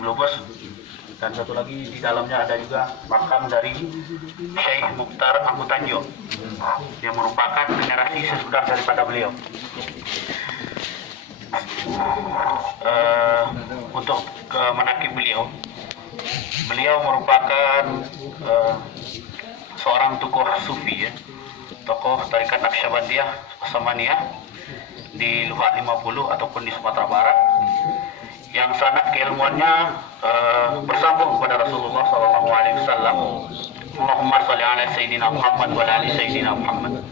Blobos, dan satu lagi di dalamnya ada juga makam dari Syekh Mukhtar Angkutanjo yang merupakan generasi sesudah daripada beliau. Untuk menakib beliau merupakan seorang tokoh sufi, ya, tokoh tarikat Naqsyabandiyah Samaniyah di Luhak 50 ataupun di Sumatera Barat, yang sanad keilmuannya bersambung kepada Rasulullah SAW. Allahumma sholli ala Sayyidina Muhammad wa ala ali Sayyidina Muhammad.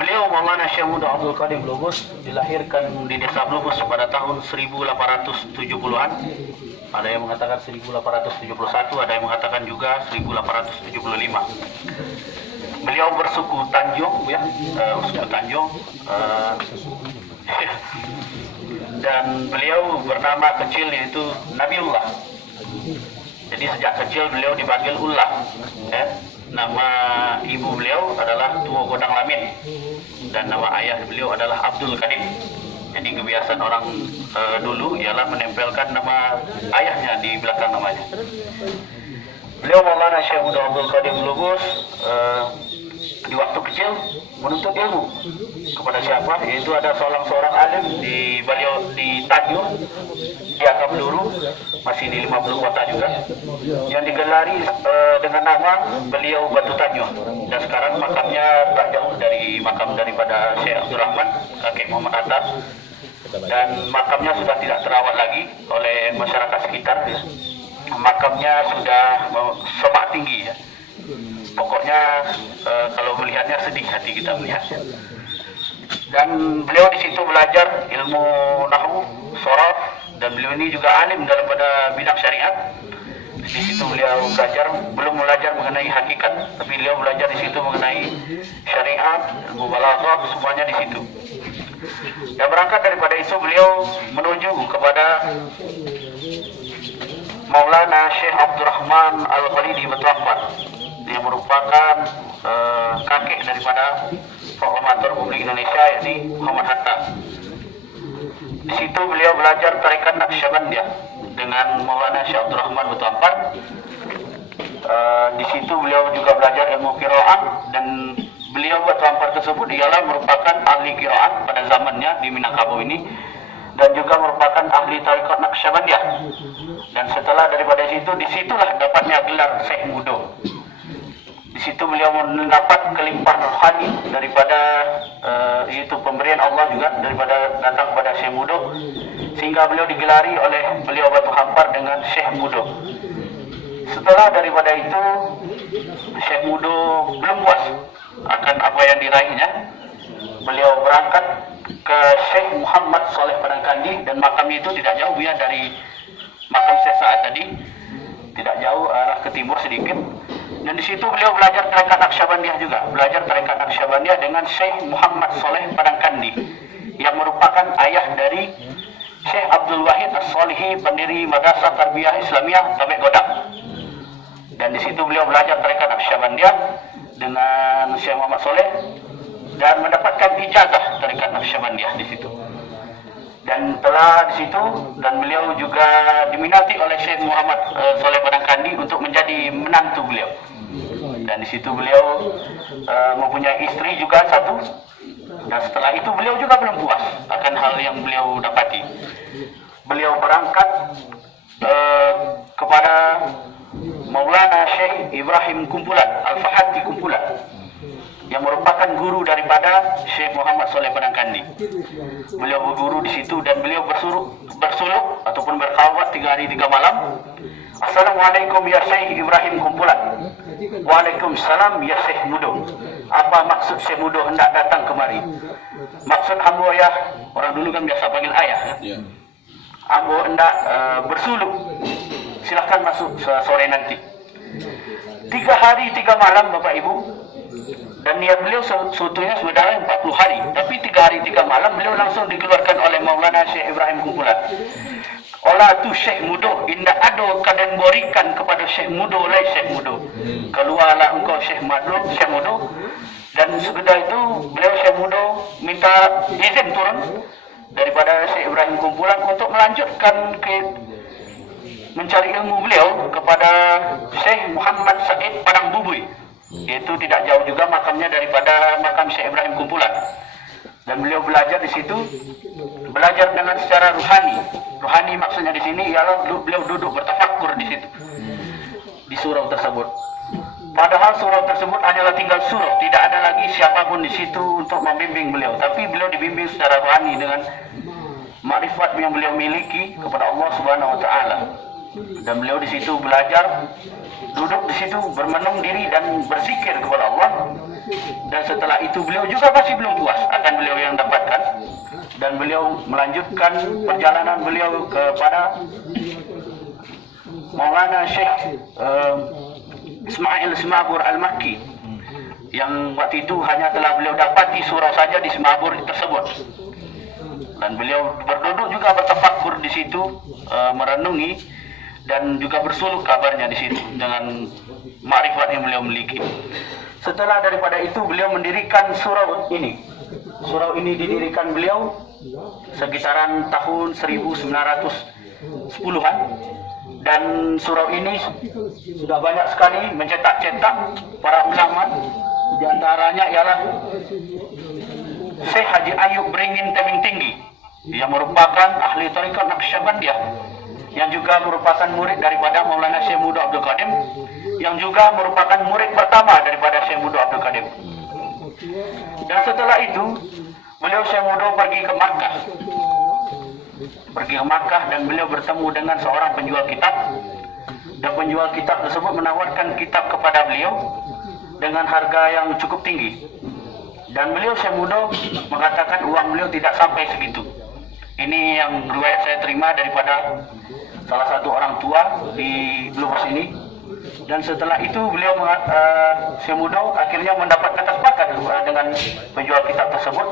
Beliau Maulana Syekh Muda Abdul Qadir Blobos dilahirkan di desa Blobos pada tahun 1870-an. Ada yang mengatakan 1871, ada yang mengatakan juga 1875. Beliau bersuku Tanjung, ya, suku Tanjung, dan beliau bernama kecil yaitu Nabiullah. Jadi sejak kecil beliau dipanggil Ullah, ya. Nama ibu beliau adalah Tua Godang Lamin dan nama ayah beliau adalah Abdul Qadim. Jadi kebiasaan orang dulu ialah menempelkan nama ayahnya di belakang namanya. Beliau Maulana Syekh Muda Abdul Qadir Blobos di waktu kecil menuntut ilmu kepada siapa? Yaitu ada seorang alim di beliau di Tanjung, di Akabeluru, masih di 50 kota juga, yang digelari dengan nama beliau Batu Tanjung. Dan sekarang makamnya tak jauh dari makam daripada Syekh Abdurrahman, kakek Muhammad Hatta, dan makamnya sudah tidak terawat lagi oleh masyarakat sekitar, ya. Makamnya sudah semak tinggi, ya. Pokoknya kalau melihatnya sedih hati kita melihatnya. Dan beliau di situ belajar ilmu nahwu, sharaf, dan beliau ini juga alim daripada bidang syariat. Di situ beliau belum belajar mengenai hakikat, tapi beliau belajar di situ mengenai syariat, ilmu balaghah, semuanya di situ. Dan berangkat daripada itu beliau menuju kepada Maulana Syekh Abdurrahman Al-Khalidi Batuampat, yang merupakan kakek daripada proklamator Republik Indonesia, yakni Muhammad Hatta. Di situ beliau belajar tarikat Naqsyabandiyah dengan Maulana Syekh Abdurrahman Batuampat. Di situ beliau juga belajar ilmu qiraat, dan beliau Batuampat tersebut ialah merupakan ahli qiraat pada zamannya di Minangkabau ini, dan juga merupakan ahli tarikat Naqsyabandiyah. Dan setelah daripada situ, disitulah dapatnya gelar Syekh Mudo. Di situ beliau mendapat kelimpahan rohani daripada yaitu pemberian Allah juga daripada datang kepada Syekh Mudo, sehingga beliau digelari oleh beliau Batu Hampar dengan Syekh Mudo. Setelah daripada itu, Syekh Mudo belum puas akan apa yang diraihnya. Beliau berangkat ke Syekh Muhammad Saleh Padangkandi, dan makam itu tidak jauh ya dari makam Syekh Sa'ad tadi, tidak jauh, arah ke timur sedikit. Dan di situ beliau belajar tarikat Naqsyabandiyah juga, belajar tarikat Naqsyabandiyah dengan Syekh Muhammad Saleh Padangkandi, yang merupakan ayah dari Syekh Abdul Wahid As-Solihi, pendiri Madrasah Tarbiyah Islamiyah Tabek Godang. Dan di situ beliau belajar tarikat Naqsyabandiyah dengan Syekh Muhammad Saleh dan mendapatkan ijazah tarikat Naqsyabandiyah di situ. Dan telah di situ, dan beliau juga diminati oleh Syekh Muhammad Saleh Padangkandi untuk menjadi menantu beliau. Dan di situ beliau mempunyai istri juga satu. Dan setelah itu beliau juga belum puas akan hal yang beliau dapati. Beliau berangkat kepada Maulana Syekh Ibrahim Kumpulan, Al-Fahad di Kumpulan, yang merupakan guru daripada Syekh Muhammad Saleh Padangkandi. Beliau berguru di situ, dan beliau bersuluk ataupun berkhawat 3 hari 3 malam. Assalamualaikum ya Syekh Ibrahim Kumpulan. Waalaikumsalam ya Syekh Mudo. Apa maksud Syekh Mudo hendak datang kemari? Maksud hamba ya, orang dulu kan biasa panggil ayah, ya. Hamba hendak bersuluk. Silahkan masuk sore nanti. 3 hari 3 malam Bapak Ibu. Dan niat beliau sebetulnya sudah 40 hari, tapi 3 hari 3 malam beliau langsung dikeluarkan oleh Maulana Syekh Ibrahim Kumpulan. Olah tu Syekh Mudo, indah ado kadang berikan kepada Syekh Mudo lai Syekh Mudo. Keluarlah engkau Syekh Mudo. Dan sesudah itu beliau Syekh Mudo minta izin turun daripada Syekh Ibrahim Kumpulan untuk melanjutkan ke mencari ilmu beliau kepada Syekh Muhammad Said Padang Bubui, yaitu tidak jauh juga makamnya daripada makam Syekh Ibrahim Kumpulan. Dan beliau belajar di situ, belajar dengan secara ruhani. Ruhani maksudnya di sini ialah beliau duduk bertafakur di situ, di surau tersebut. Padahal surau tersebut hanyalah tinggal surau, tidak ada lagi siapapun di situ untuk membimbing beliau. Tapi beliau dibimbing secara rohani dengan makrifat yang beliau miliki kepada Allah Subhanahu Wa Taala. Dan beliau di situ belajar, duduk di situ bermenung diri dan berzikir kepada Allah. Dan setelah itu beliau juga masih belum puas akan beliau yang dapatkan. Dan beliau melanjutkan perjalanan beliau kepada Maulana Syekh Ismail Semabur Al-Makki, yang waktu itu hanya telah beliau dapati surau saja di Semabur tersebut. Dan beliau berduduk juga bertafakur di situ, merenungi dan juga bersuluk kabarnya di situ dengan makrifat yang beliau miliki. Setelah daripada itu beliau mendirikan surau ini. Surau ini didirikan beliau sekitaran tahun 1910-an. Dan surau ini sudah banyak sekali mencetak-cetak para ulama. Di antaranya ialah Syekh Haji Ayub Beringin Tebing Tinggi, yang merupakan ahli tarekat Naqsyabandiyah, yang juga merupakan murid daripada Maulana Syekh Mudo Abdul Qadim, yang juga merupakan murid pertama daripada Syekh Mudo Abdul Qadim. Dan setelah itu beliau Syekh Mudo pergi ke Makkah dan beliau bertemu dengan seorang penjual kitab, dan penjual kitab tersebut menawarkan kitab kepada beliau dengan harga yang cukup tinggi. Dan beliau Syekh Mudo mengatakan uang beliau tidak sampai segitu. Ini yang riwayat saya terima daripada salah satu orang tua di Blubus ini. Dan setelah itu beliau Syekh Mudo akhirnya mendapatkan kesepakatan dengan penjual kitab tersebut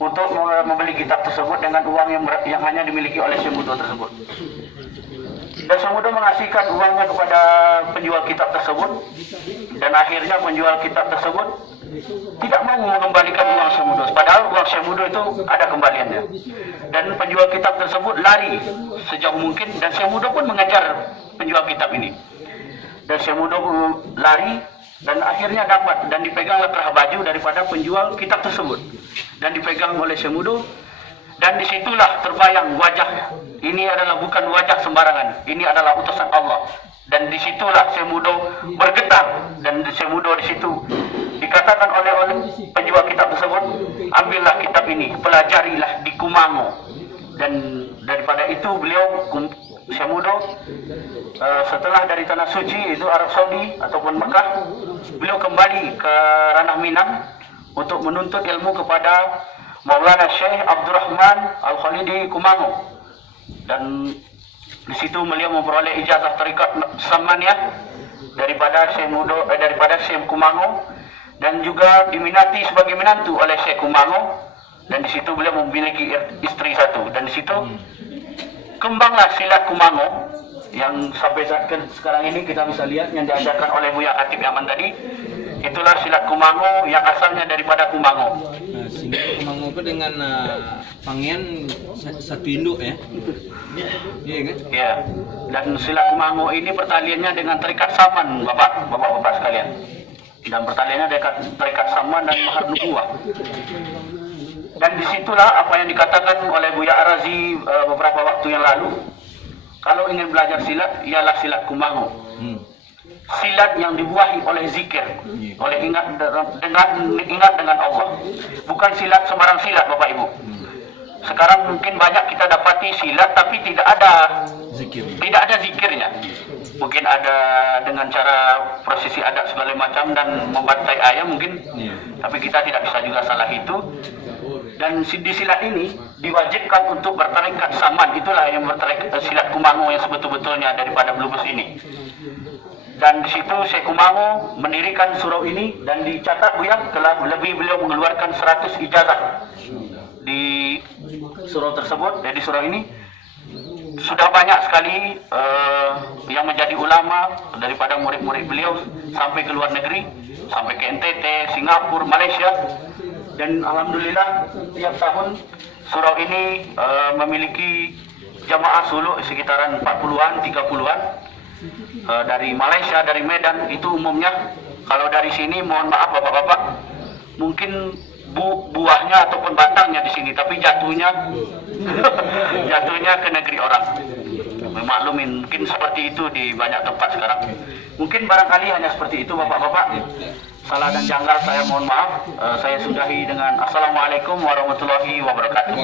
untuk membeli kitab tersebut dengan uang yang hanya dimiliki oleh Syekh Mudo tersebut. Dan Syekh Mudo mengasihkan uangnya kepada penjual kitab tersebut, dan akhirnya penjual kitab tersebut tidak mau mengembalikan uang Syekh Mudo, padahal uang Syekh Mudo itu ada kembaliannya. Dan penjual kitab tersebut lari sejauh mungkin, dan Syekh Mudo pun mengejar penjual kitab ini. Dan Syekh Mudo lari dan akhirnya dapat, dan dipeganglah kerah baju daripada penjual kitab tersebut, dan dipegang oleh Syekh Mudo. Dan disitulah terbayang wajah ini adalah bukan wajah sembarangan, ini adalah utusan Allah. Dan disitulah Syekh Mudo bergetar, dan Syekh Mudo di situ dikatakan oleh penjual kitab tersebut, ambillah kitab ini, pelajarilah di Kumango. Dan daripada itu beliau Syekh Mudo setelah dari tanah suci itu Arab Saudi ataupun Mekah, beliau kembali ke ranah Minang untuk menuntut ilmu kepada Maulana Syekh Abdurrahman Al-Khalidi Kumango. Dan di situ beliau memperoleh ijazah tarekat Samaniyah daripada Syekh Mudo, daripada Syekh Kumango, dan juga diminati sebagai menantu oleh Syekh Kumango. Dan di situ beliau memiliki istri satu, dan di situ kembanglah silat Kumango yang sampai sekarang ini kita bisa lihat yang diajarkan oleh Buya Khatib Yaman tadi. Itulah silat Kumango yang asalnya daripada Kumango. Nah, silat Kumango itu dengan pangian satu induk ya? Iya kan? Iya. Dan silat Kumango ini pertaliannya dengan tarekat Saman, bapak-bapak sekalian. Dan pertaliannya dengan tarekat Saman dan Mahar Nubuwah. Dan disitulah apa yang dikatakan oleh Buya Arazi beberapa waktu yang lalu. Kalau ingin belajar silat, ialah silat Kumango. Silat yang dibuahi oleh zikir, oleh ingat dengan Allah. Bukan silat sembarang silat, Bapak Ibu. Sekarang mungkin banyak kita dapati silat tapi tidak ada zikirnya. Mungkin ada dengan cara prosesi adat segala macam dan membantai ayam mungkin. Tapi kita tidak bisa juga salah itu. Dan di silat ini diwajibkan untuk bertarekat Saman. Itulah yang bertarekat silat Kumango yang sebetul-betulnya daripada Blubus ini. Dan di situ Syekh Kumango mendirikan surau ini, dan dicatat Buya telah lebih beliau mengeluarkan 100 ijazah di surau tersebut. Jadi surau ini sudah banyak sekali yang menjadi ulama daripada murid-murid beliau sampai ke luar negeri, sampai ke NTT, Singapura, Malaysia. Dan alhamdulillah tiap tahun surau ini memiliki jamaah suluk sekitaran 40-an, 30-an. Dari Malaysia, dari Medan itu umumnya. Kalau dari sini mohon maaf Bapak-bapak, mungkin buahnya ataupun batangnya di sini, tapi jatuhnya jatuhnya ke negeri orang. Memaklumin, mungkin seperti itu di banyak tempat sekarang. Mungkin barangkali hanya seperti itu Bapak-bapak. Salah dan janggal saya mohon maaf. Saya sudahi dengan Assalamualaikum warahmatullahi wabarakatuh.